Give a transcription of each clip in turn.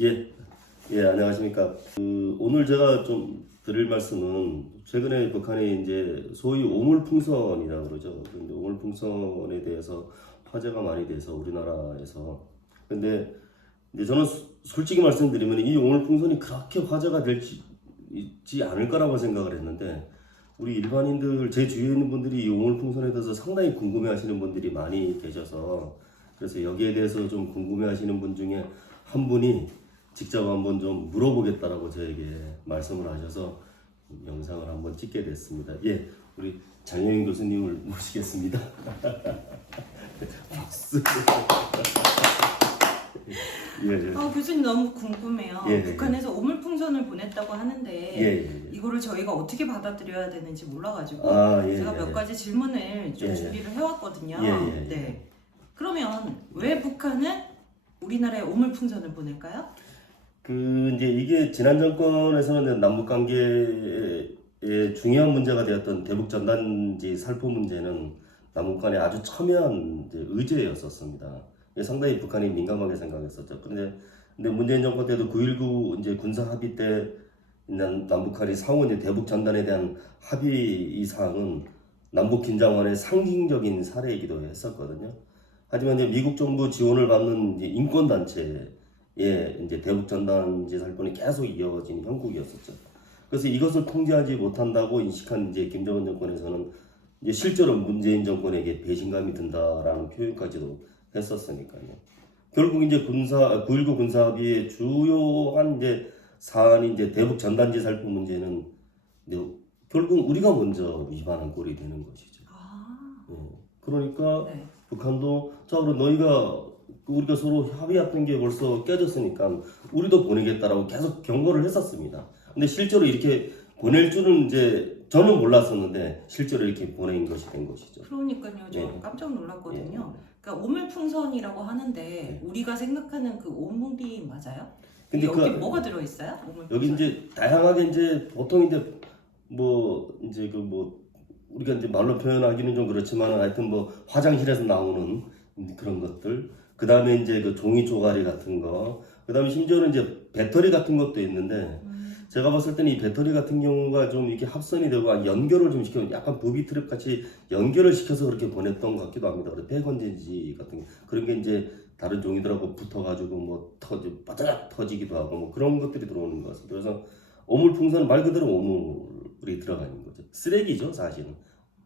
예, 예, 안녕하십니까. 오늘 제가 좀 드릴 말씀은 최근에 북한이 이제 소위 오물풍선이라고 그러죠. 근데 오물풍선에 대해서 화제가 많이 돼서 우리나라에서. 근데 이제 저는 솔직히 말씀드리면 이 오물풍선이 그렇게 화제가 되지 않을 거라고 생각을 했는데 우리 일반인들, 제 주위에 있는 분들이 이 오물풍선에 대해서 상당히 궁금해 하시는 분들이 많이 계셔서 그래서 여기에 대해서 좀 궁금해 하시는 분 중에 한 분이 직접 한번 좀 물어보겠다라고 저에게 말씀을 하셔서 영상을 한번 찍게 됐습니다. 예, 우리 장영인 교수님을 모시겠습니다. 박수. 예, 예. 교수님 너무 궁금해요. 예, 예. 북한에서 오물풍선을 보냈다고 하는데 예, 예. 이거를 저희가 어떻게 받아들여야 되는지 몰라가지고 예, 제가 예, 몇 예. 가지 질문을 좀 예, 예. 준비를 해왔거든요. 예, 예, 예. 네. 그러면 왜 북한은 우리나라에 오물풍선을 보낼까요? 이제 이게 지난 정권에서는 이제 남북 관계의 중요한 문제가 되었던 대북 전단지 살포 문제는 남북 간에 아주 첨예한 이제 의제였었습니다. 이게 상당히 북한이 민감하게 생각했었죠. 근데 문재인 정권 때도 9.19 이제 군사 합의 때 남북한이 상호 이제 대북 전단에 대한 합의 이 사항은 남북 긴장원의 상징적인 사례이기도 했었거든요. 하지만 이제 미국 정부 지원을 받는 이제 인권 단체에 이제 대북 전단지 살포는 계속 이어진 형국이었었죠. 그래서 이것을 통제하지 못한다고 인식한 이제 김정은 정권에서는 이제 실제로 문재인 정권에게 배신감이 든다라는 표현까지도 했었으니까요. 결국 이제 9.19 군사합의의 주요한 이제 사안이 이제 대북 전단지 살포 문제는 이제 결국 우리가 먼저 위반한 꼴이 되는 것이죠. 예. 그러니까 네. 북한도 자 그럼 우리가 서로 합의했던 게 벌써 깨졌으니까 우리도 보내겠다라고 계속 경고를 했었습니다. 근데 실제로 이렇게 보낼 줄은 이제 저는 몰랐었는데 실제로 이렇게 보낸 것이 된 것이죠. 그러니까요. 저 예. 깜짝 놀랐거든요. 예. 그러니까 오물풍선이라고 하는데 예. 우리가 생각하는 그 오물이 맞아요? 근데 여기 뭐가 들어있어요? 오물풍선? 여기 이제 다양하게 이제 보통 이제 우리가 이제 말로 표현하기는 좀 그렇지만 하여튼 뭐 화장실에서 나오는 그런 것들, 그 다음에 이제 그 종이 쪼가리 같은 거, 그 다음에 심지어는 이제 배터리 같은 것도 있는데 제가 봤을 때는 이 배터리 같은 경우가 좀 이렇게 합선이 되고 연결을 좀 시켜 약간 부비 트랩 같이 연결을 시켜서 그렇게 보냈던 것 같기도 합니다. 그래서 폐건전지 같은 그런 게 이제 다른 종이들하고 붙어가지고 뭐 바짝 터지기도 하고 뭐 그런 것들이 들어오는 것 같습니다. 그래서 오물풍선 말 그대로 오물이 들어가는 거죠. 쓰레기죠, 사실은.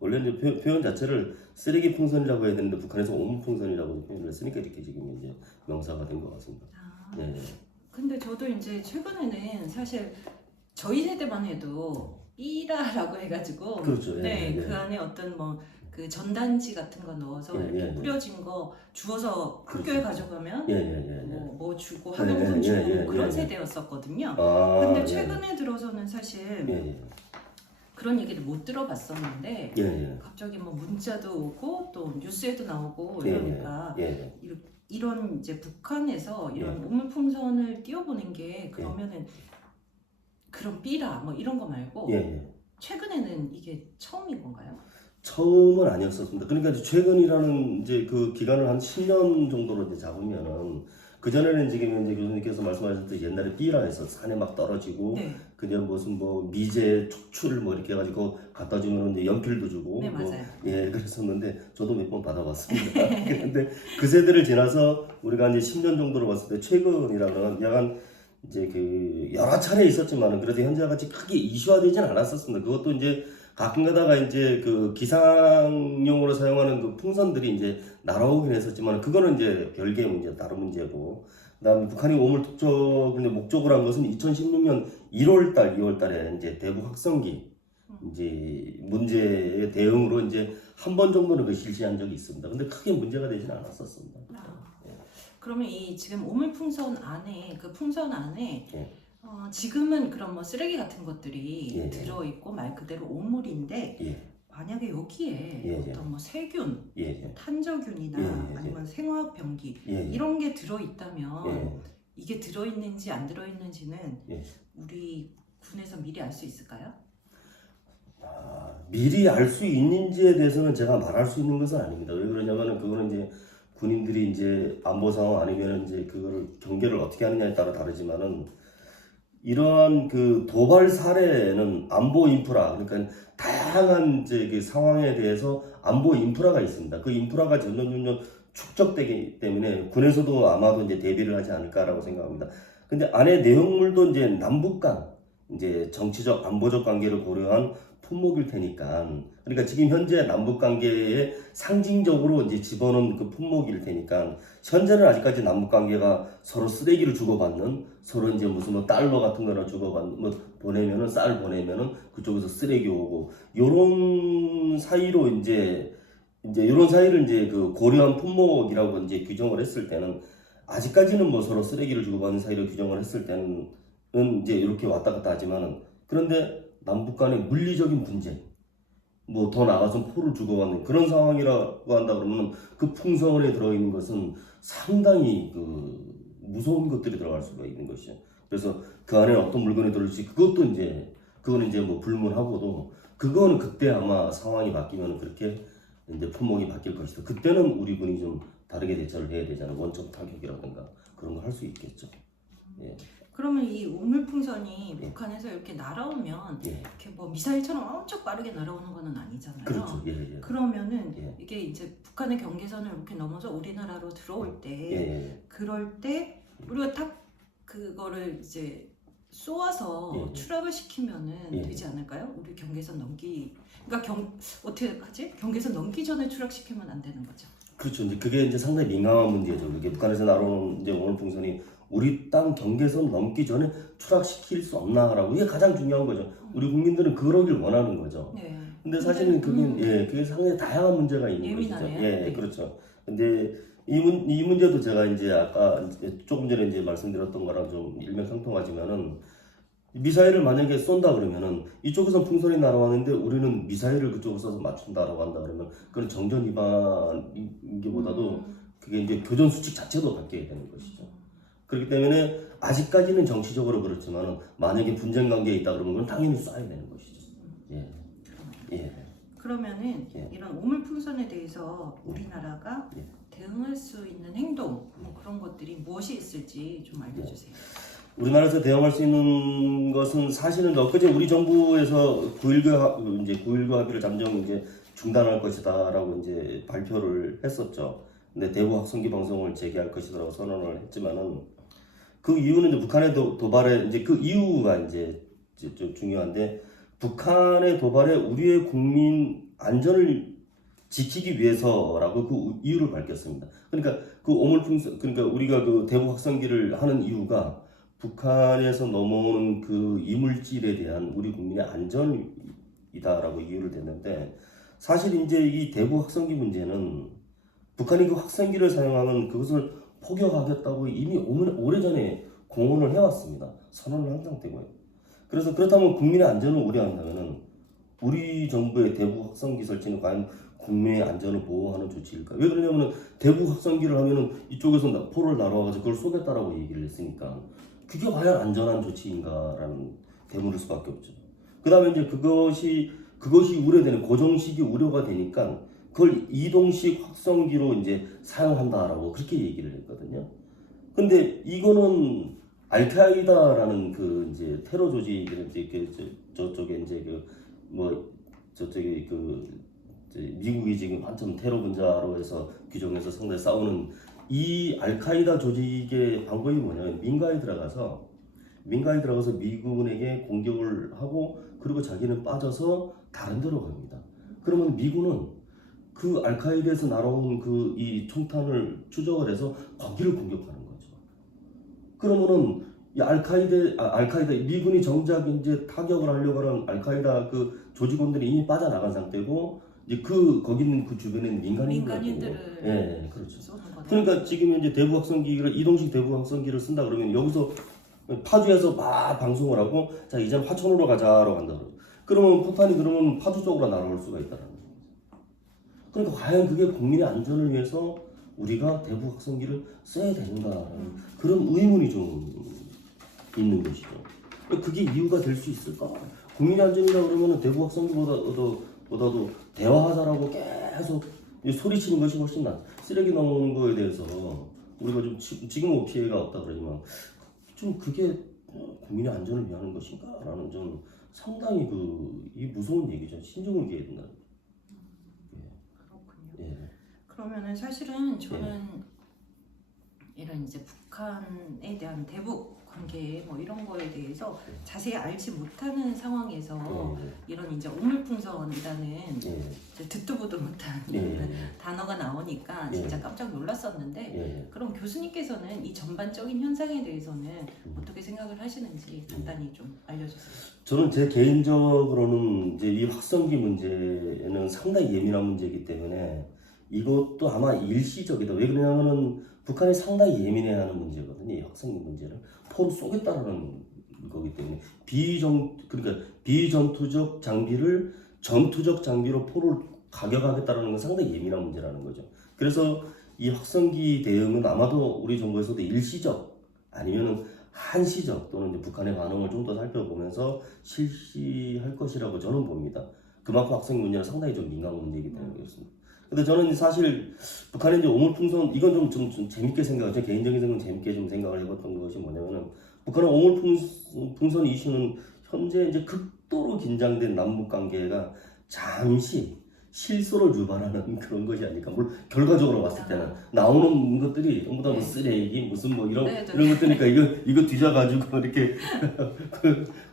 원래 이제 표현 자체를 쓰레기 풍선이라고 해야 되는데 북한에서 오물풍선이라고 표현을 했으니까 이렇게 지금 이제 명사가 된 것 같습니다. 네. 근데 저도 이제 최근에는 사실 저희 세대만 해도 삐라라고 해가지고 그렇죠. 예, 네, 예. 그 안에 어떤 뭐 그 전단지 같은 거 넣어서 예, 이렇게 예. 뿌려진 거 주워서 그렇죠. 학교에 가져가면 예. 뭐 주고 예, 학용품 주고 예, 그런 예. 세대였었거든요. 아, 근데 예. 최근에 들어서는 사실 예. 그런 얘기를 못 들어봤었는데 예. 갑자기 뭐 문자도 오고 또 뉴스에도 나오고 예. 이러니까 예. 이런 이제 북한에서 이런 예. 오물풍선을 띄워보낸 게 그러면은 그런 삐라 뭐 이런 거 말고 예. 최근에는 이게 처음인 건가요? 처음은 아니었었습니다. 그러니까 이제 최근이라는 이제 그 기간을 한 10년 정도로 이제 잡으면은 그 전에는 지금 이제 교수님께서 말씀하셨듯이 옛날에 삐라에서 산에 막 떨어지고 네. 그냥 무슨 뭐 미제 촉추를 뭐 이렇게 해가지고 갖다 주면 이제 연필도 주고 네, 뭐 맞아요. 예 그랬었는데 저도 몇 번 받아봤습니다. 그런데 그 세대를 지나서 우리가 이제 10년 정도로 봤을 때 최근이라면 약간 이제 그 여러 차례 있었지만은 그래도 현재와 같이 크게 이슈화되진 않았었습니다. 그것도 이제 가끔 가다가 이제 그 기상용으로 사용하는 그 풍선들이 이제 날아오긴 했었지만 그거는 이제 별개의 문제, 다른 문제고. 그다음에 북한이 오물 특적을 목적으로 한 것은 2016년 1월달, 2월달에 이제 대북 확성기 이제 문제에 대응으로 이제 한 번 정도는 그 실시한 적이 있습니다. 근데 크게 문제가 되진 않았었습니다. 그러면 이 지금 오물풍선 안에 그 풍선 안에 예. 지금은 그런 뭐 쓰레기 같은 것들이 예. 들어있고 말 그대로 오물인데 예. 만약에 여기에 예. 어떤 뭐 세균, 예. 탄저균이나 예. 아니면 생화학 병기 예. 이런 게 들어있다면 예. 이게 들어있는지 안 들어있는지는 예. 우리 군에서 미리 알 수 있을까요? 미리 알 수 있는지에 대해서는 제가 말할 수 있는 것은 아닙니다. 왜 그러냐면은 그거는 이제 군인들이 이제 안보 상황 아니면 이제 그거를 경계를 어떻게 하느냐에 따라 다르지만은 이러한 그 도발 사례는 안보 인프라, 그러니까 다양한 이제 그 상황에 대해서 안보 인프라가 있습니다. 그 인프라가 점점 축적되기 때문에 군에서도 아마도 이제 대비를 하지 않을까라고 생각합니다. 근데 안에 내용물도 이제 남북 간 이제 정치적 안보적 관계를 고려한 품목일 테니까, 그러니까 지금 현재 남북 관계에 상징적으로 이제 집어넣은 그 품목일 테니까, 현재는 아직까지 남북 관계가 서로 쓰레기를 주고받는, 서로 이제 무슨 뭐 달러 같은 거나 주고받는, 뭐 보내면은 쌀 보내면은 그쪽에서 쓰레기 오고 요런 사이로 이제 요런 사이를 이제 그 고려한 품목이라고 이제 규정을 했을 때는, 아직까지는 뭐 서로 쓰레기를 주고받는 사이로 규정을 했을 때는 이제 이렇게 왔다 갔다 하지만은, 그런데 남북 간의 물리적인 분쟁, 뭐 더 나아가서 포를 주고받는 그런 상황이라고 한다 그러면 그 풍선에 들어있는 것은 상당히 그 무서운 것들이 들어갈 수가 있는 것이죠. 그래서 그 안에 어떤 물건이 들어올지 그것도 이제 그거는 이제 뭐 불문하고도, 그거는 그때 아마 상황이 바뀌면 그렇게 이제 품목이 바뀔 것이다. 그때는 우리 군이 좀 다르게 대처를 해야 되잖아요. 원점 타격이라든가 그런 거 할 수 있겠죠. 예. 그러면 이 우물풍선이 예. 북한에서 이렇게 날아오면 예. 이렇게 뭐 미사일처럼 엄청 빠르게 날아오는 거는 아니잖아요. 그렇죠. 예. 그러면은 예. 이게 이제 북한의 경계선을 이렇게 넘어서 우리나라로 들어올 때, 예. 그럴 때 우리가 딱 그거를 이제 쏘아서 예. 추락을 시키면은 예. 되지 않을까요? 우리 경계선 그러니까 어떻게 하지? 경계선 넘기 전에 추락시키면 안 되는 거죠. 그렇죠. 이제 그게 이제 상당히 민감한 문제죠. 이게 북한에서 날아오는 이제 오물풍선이 우리 땅 경계선 넘기 전에 추락시킬 수 없나라고, 이게 가장 중요한 거죠. 우리 국민들은 그러길 원하는 거죠. 네. 근데 사실은 그게 상당히 다양한 문제가 있는 예민하네요. 것이죠. 예, 네. 그렇죠. 근데 이 문제도 제가 이제 아까 이제 조금 전에 이제 말씀드렸던 거랑 좀 일맥상통하지만은, 미사일을 만약에 쏜다 그러면은 이쪽에서 풍선이 날아왔는데 우리는 미사일을 그쪽으로 쏴서 맞춘다라고 한다 그러면 그건 정전 위반이기보다도 그게 이제 교전 수칙 자체도 바뀌어야 되는 것이죠. 그렇기 때문에 아직까지는 정치적으로 그렇지만은 만약에 분쟁 관계에 있다 그러면 그건 당연히 쏴야 되는 것이죠. 예. 예. 그러면은 예. 이런 오물풍선에 대해서 우리나라가 예. 대응할 수 있는 행동, 뭐 그런 것들이 무엇이 있을지 좀 알려주세요. 우리나라에서 대응할 수 있는 것은 사실은 엊그제 우리 정부에서 9.19 합의를 잠정 이제 중단할 것이다라고 이제 발표를 했었죠. 근데 대북 확성기 방송을 재개할 것이라고 선언을 했지만은, 그 이유는 이제 북한의 도발에 이제 그 이유가 이제 좀 중요한데, 북한의 도발에 우리의 국민 안전을 지키기 위해서라고 그 이유를 밝혔습니다. 그러니까 그 오물풍선, 그러니까 우리가 그 대북 확성기를 하는 이유가 북한에서 넘어오는 그 이물질에 대한 우리 국민의 안전이다라고 이유를 댔는데, 사실 이제 이 대북 확성기 문제는 북한이 그 확성기를 사용하면 그것을 포격하겠다고 이미 오래전에 공언을 해왔습니다. 선언을 한 상태고요. 그래서 그렇다면 국민의 안전을 우려한다면은 우리 정부의 대북 확성기 설치는 과연 국민의 안전을 보호하는 조치일까? 왜 그러냐면은 대북 확성기를 하면은 이쪽에서 포를 날아와서 그걸 쏘겠다라고 얘기를 했으니까, 그게 과연 안전한 조치인가라는 대물을 수밖에 없죠. 그 다음에 이제 그것이 우려되는, 고정식이 우려가 되니까 그걸 이동식 확성기로 이제 사용한다라고 그렇게 얘기를 했거든요. 근데 이거는 알카이다라는 그 이제 테러 조직을 이제 저쪽에 이제 저쪽에 이제 미국이 지금 한참 테러 분자로 해서 규정해서 상당히 싸우는 이 알카이다 조직의 방법이 뭐냐면, 민가에 들어가서 미군에게 공격을 하고, 그리고 자기는 빠져서 다른 데로 갑니다. 그러면 미군은 그 알카이다에서 날아온 그 이 총탄을 추적을 해서 거기를 공격하는 거죠. 그러면은 이 알카이다 미군이 정작 이제 타격을 하려고 하는 알카이다 그 조직원들이 이미 빠져나간 상태고, 이제 거기 있는 그 주변에는 민간인들을 예, 그렇죠. 쏘는 거네요. 그러니까 지금 이제 대북 확성기를, 이동식 대북 확성기를 쓴다 그러면 여기서 파주에서 막 방송을 하고, 자 이제 화천으로 가자라고 한다 그러면 폭탄이 그러면 파주 쪽으로 날아올 수가 있다라는 거죠. 그러니까 과연 그게 국민의 안전을 위해서 우리가 대북 확성기를 써야 되는가라는 그런 의문이 좀 있는 것이죠. 그게 이유가 될 수 있을까? 국민의 안전이라 그러면 대북 확성기보다도 대화하자라고 계속 이 소리치는 것이 훨씬 낫. 쓰레기 나오는 거에 대해서 우리가 좀 지금은 뭐 피해가 없다 그러지만 좀 그게 국민의 안전을 위하는 것인가라는 좀 상당히 이 무서운 얘기죠. 신중을 기해야 된다. 그렇군요. 예. 그러면은 사실은 저는 이런 이제 북한에 대한 대북 관계 뭐 이런 거에 대해서 자세히 알지 못하는 상황에서 이런 이제 오물풍선이라는 이제 듣도 보도 못한 단어가 나오니까 진짜 깜짝 놀랐었는데 그럼 교수님께서는 이 전반적인 현상에 대해서는 어떻게 생각을 하시는지 간단히 좀 알려주세요. 저는 제 개인적으로는 이제 이 확성기 문제는 상당히 예민한 문제이기 때문에 이것도 아마 일시적이다. 왜 그러냐면은 북한이 상당히 예민해하는 문제거든요. 이 확성기 문제를 포로 쏘겠다라는 거기 때문에 그러니까 비전투적 장비를 전투적 장비로 포로를 가격하겠다라는 건 상당히 예민한 문제라는 거죠. 그래서 이 확성기 대응은 아마도 우리 정부에서도 일시적 아니면은 한시적 또는 이제 북한의 반응을 좀 더 살펴보면서 실시할 것이라고 저는 봅니다. 그만큼 확성기 문제는 상당히 좀 민감한 문제이기 때문에 그렇습니다. 근데 저는 사실 북한의 이제 오물풍선 이건 좀 재밌게 제 개인적인 생각은 재밌게 좀 생각을 해봤던 것이 뭐냐면은 북한의 오물풍선 이슈는 현재 이제 극도로 긴장된 남북 관계가 잠시 실소를 유발하는 그런 것이 아닐까. 물론 결과적으로 봤을 때는 나오는 것들이 전부 다 뭐 쓰레기 무슨 뭐 이런 것들이니까 이거 뒤져가지고 이렇게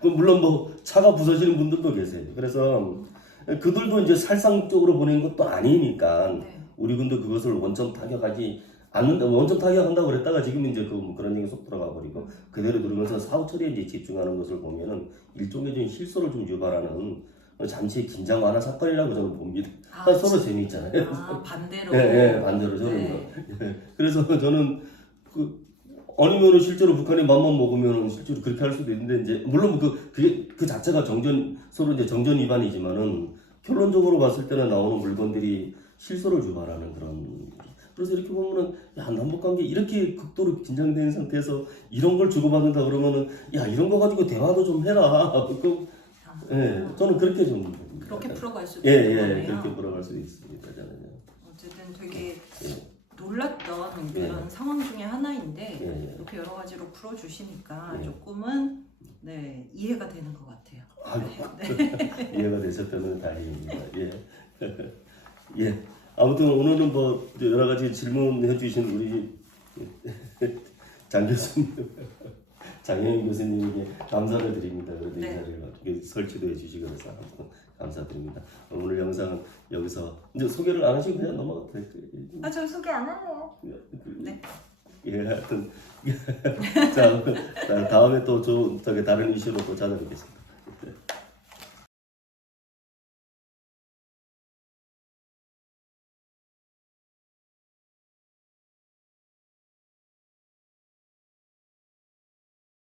물론 뭐 차가 부서지는 분들도 계세요. 그래서 그들도 이제 살상적으로 보낸 것도 아니니까 우리 군도 그것을 원점 타격하지 않는다. 원점 타격한다고 그랬다가 지금 이제 그런 얘기 속 들어가 버리고 그대로 누르면서 사후 처리에 이제 집중하는 것을 보면은 일종의 좀 실소를 좀 유발하는 잠시 긴장 완화 사건이라고 저는 봅니다. 서로 재미있잖아요. 반대로. 반대로 저는. 그래서 저는 아니면은 실제로 북한이 맘만 먹으면 실제로 그렇게 할 수도 있는데 이제 물론 그 자체가 서로 이제 정전 위반이지만은 결론적으로 봤을 때는 나오는 물건들이 실소를 유발하는 그런. 그래서 이렇게 보면은 남북 관계 이렇게 극도로 긴장된 상태에서 이런 걸 주고받는다 그러면은 이런 거 가지고 대화도 좀 해라. 저는 그렇게 좀 그렇게 풀어갈 수도 있는 거네요. 그렇게 풀어갈 수도 있습니다. 저는요. 어쨌든 되게 놀랐던 그런 상황 중에 하나인데 이렇게 여러 가지로 풀어주시니까 조금은 이해가 되는 것 같아요. 이해가 되셨다면 다행입니다. 아무튼 오늘은 뭐 여러 가지 질문해 주신 우리 장 교수님, 장혜인 교수님에게 감사를 드립니다. 그래도 이 자리를 어떻게 설치도 해주시고 그래서 감사드립니다. 오늘 영상은 여기서 이제 소개를 안 하시고 그냥 넘어가도 될 거예요. 저 소개 안 하네요. 하여튼 자 다음에 또 다른 이슈로 또 찾아뵙겠습니다.